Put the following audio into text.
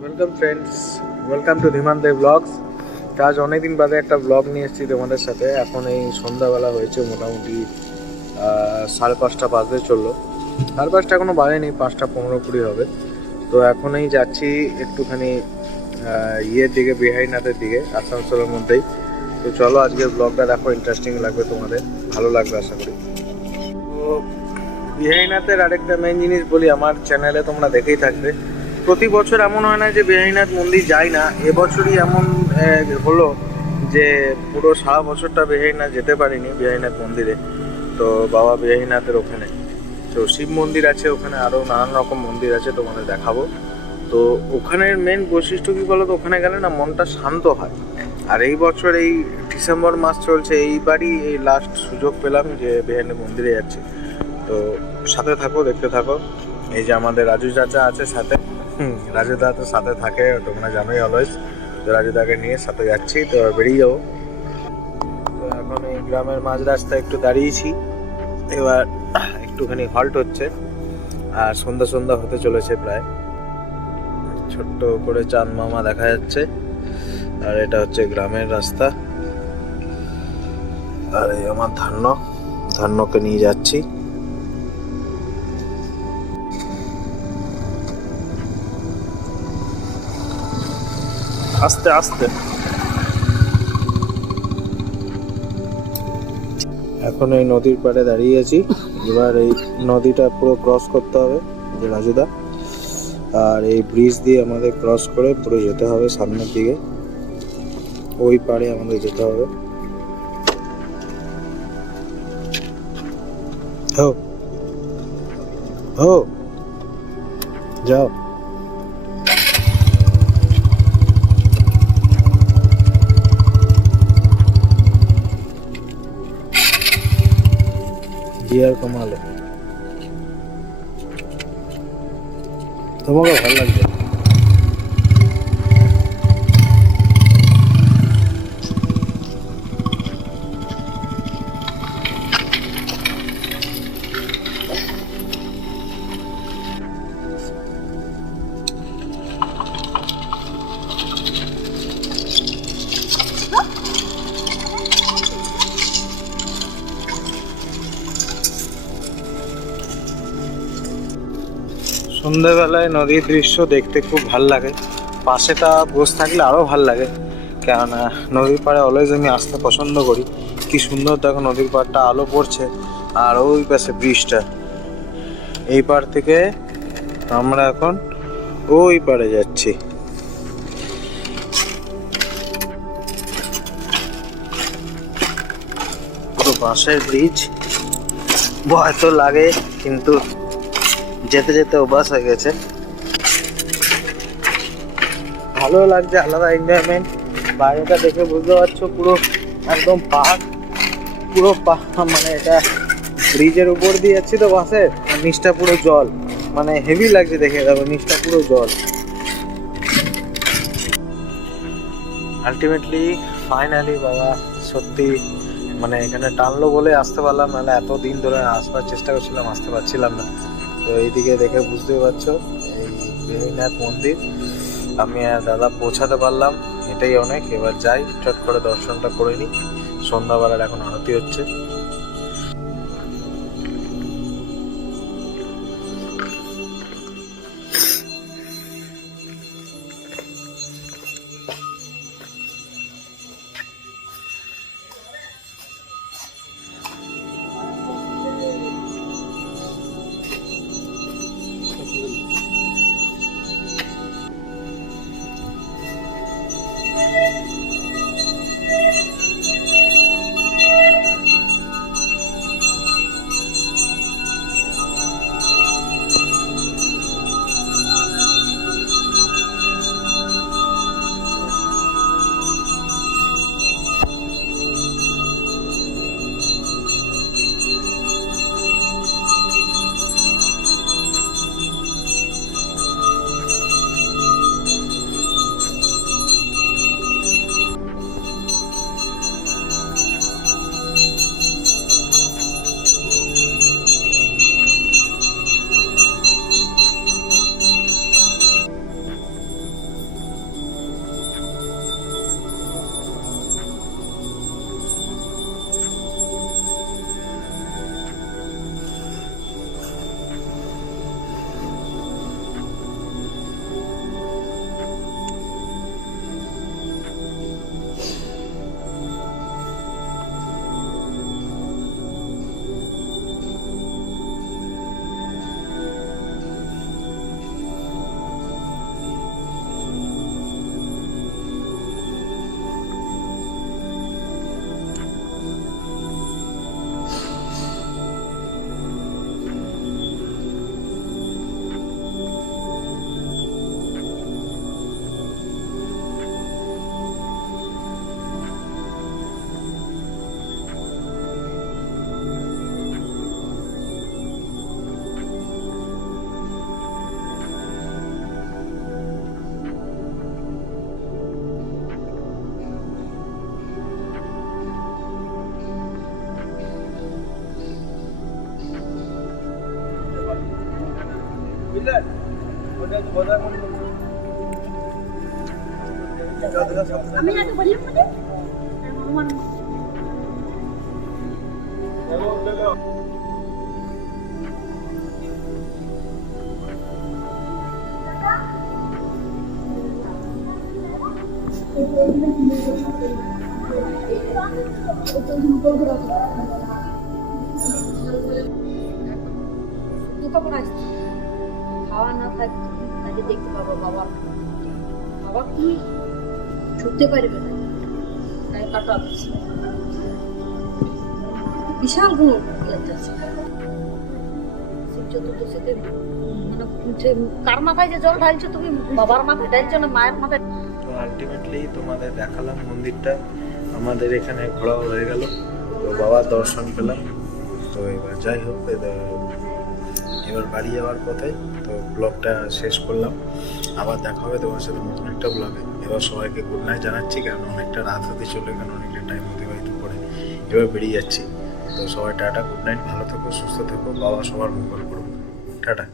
Welcome friends welcome to Dhiman Dev blogs আজ অনেকদিন বাদে একটা ব্লগ নিয়ে এসেছি তোমাদের সাথে। এখন এই সন্ধ্যাবেলা হয়েছে মোটামুটি সাড়ে পাঁচটা বাজতে চলল। সাড়ে পাঁচটা এখনও বাজেনি, পাঁচটা পনেরো কুড়ি হবে। তো এখনই যাচ্ছি একটুখানি ইয়ের দিকে, বিহাইনাথের দিকে, আসানসোলের মধ্যেই। তো চলো আজকের ব্লগটা দেখো ইন্টারেস্টিং লাগবে তোমাদের, ভালো লাগবে আশা করি। তো, বিহাইনাথের আরেকটা মেন জিনিস বলি, আমার চ্যানেলে তোমরা দেখেই থাকবে। প্রতি বছর এমন হয় না যে বিহাইনাথ মন্দির যাই না। এবছরই এমন হলো যে পুরো সারা বছরটা বিহাইনাথ যেতে পারিনি বিহাইনাথ মন্দিরে। তো বাবা বিহাইনাথের ওখানে। তো শিব মন্দির আছে ওখানে আরও নানান রকম মন্দির আছে তোমাদের দেখাবো। তো ওখানের মেন বৈশিষ্ট্য কী বলো তো ওখানে গেলে না মনটা শান্ত হয়। আর এই বছর এই ডিসেম্বর মাস চলছে, এইবারই এই লাস্ট সুযোগ পেলাম যে বিহাইনাথ মন্দিরে যাচ্ছি। তো সাথে থাকো, দেখতে থাকো। এই যে আমাদের রাজু চাচা আছে সাথে। হুম, রাজু তো সাথে থাকে তোমরা জানোই অলওয়েজ তো রাজু দাকে নিয়ে সাথে যাচ্ছি তো বেরিয়ে যাব। তো এখন এই গ্রামের মাঝ রাস্তায় একটু দাঁড়িয়েছি। এবার একটুখানি হল্ট হচ্ছে আর সন্ধ্যা সন্ধ্যা হতে চলেছে প্রায়। ছোট্ট করে চাঁদ মামা দেখা যাচ্ছে আর এটা হচ্ছে গ্রামের রাস্তা। আর এই আমার ধান্য ধান্যকে নিয়ে যাচ্ছি। আস্তে আস্তে। এখন এই নদীর পাড়ে দাঁড়িয়ে আছি। এবার এই নদীটা পুরো ক্রস করতে হবে, যে রাজুদা। আর এই ব্রিজ দিয়ে আমাদের ক্রস করে পুরো যেতে হবে সামনের দিকে। ওই পাড়ে আমাদের যেতে হবে। হো হো, যাও। গিয়ার কমালো। তোমাকে ভালো লাগবে। সন্ধ্যাবেলায় নদীর দৃশ্য দেখতে খুব ভালো লাগে। পাশেটা বসে থাকলে আরও ভালো লাগে। কেননা, নদীর পাড়ে অলওয়েজ আমি আসতে পছন্দ করি। কি সুন্দর দেখো নদীর পাড়টা, আলো পড়ছে, আর ওই পাশে ব্রিজটা এই পার থেকে আমরা এখন ওই পাড়ে যাচ্ছি। বাঁশের ব্রিজ ভয় তো লাগে, কিন্তু যেতে যেতে অভ্যাস হয়ে গেছে। ভালো লাগছে, আলাদা এনজয়মেন্ট বাইরেটা দেখে বুঝতে পারছ, পুরো একদম পাহাড়, পুরো পাহাড় মানে এটা ব্রিজের উপর দিয়ে যাচ্ছি তো বাসে নিচটা পুরো জল। মানে হেভি লাগছে দেখে, দেখো, নিচটা পুরো জল। আলটিমেটলি ফাইনালি বাবা, সত্যি মানে এখানে টানলো বলে আসতে পারলাম, নাহলে এত দিন ধরে আসবার চেষ্টা করছিলাম, আসতে পারছিলাম না। তো এইদিকে দেখে বুঝতেই পারছ, এই বেহিনাথ মন্দির। আমি আর দাদা পৌঁছাতে পারলাম, এটাই অনেক। এবার যাই, চট করে দর্শনটা করে নিই। সন্ধ্যাবেলার এখন আরতি হচ্ছে। আমি আগে বলি মানে আমার দুঃখ করে আসছে না দেখতে পাবো, বাবা। পারবে না। কাটা বিশাল মানে কার মাথায় যে জল ঢালছো তুমি? বাবার মাথায় ঢালছো না মায়ের মাথায়? আলটিমেটলি তোমাদের দেখালাম মন্দিরটা। আমাদের এখানে ঘোরাও হয়ে গেল। তো বাবার দর্শন পেলাম। তো এবার যাই হোক এবার- বাড়ি যাওয়ার পথে তো ব্লগটা শেষ করলাম। আবার দেখা হবে তোমার সাথে নতুন একটা ব্লগে। এবার সবাইকে গুড নাইট জানাচ্ছি, কারণ অনেকটা রাত হতে চলে কেন অনেকটা টাইম অতিবাহিত করে এবার বেরিয়ে যাচ্ছি। তো সবাই টাটা গুড নাইট ভালো থেকো, সুস্থ থেকো, বাবা সবার মঙ্গল করুক। টাটা।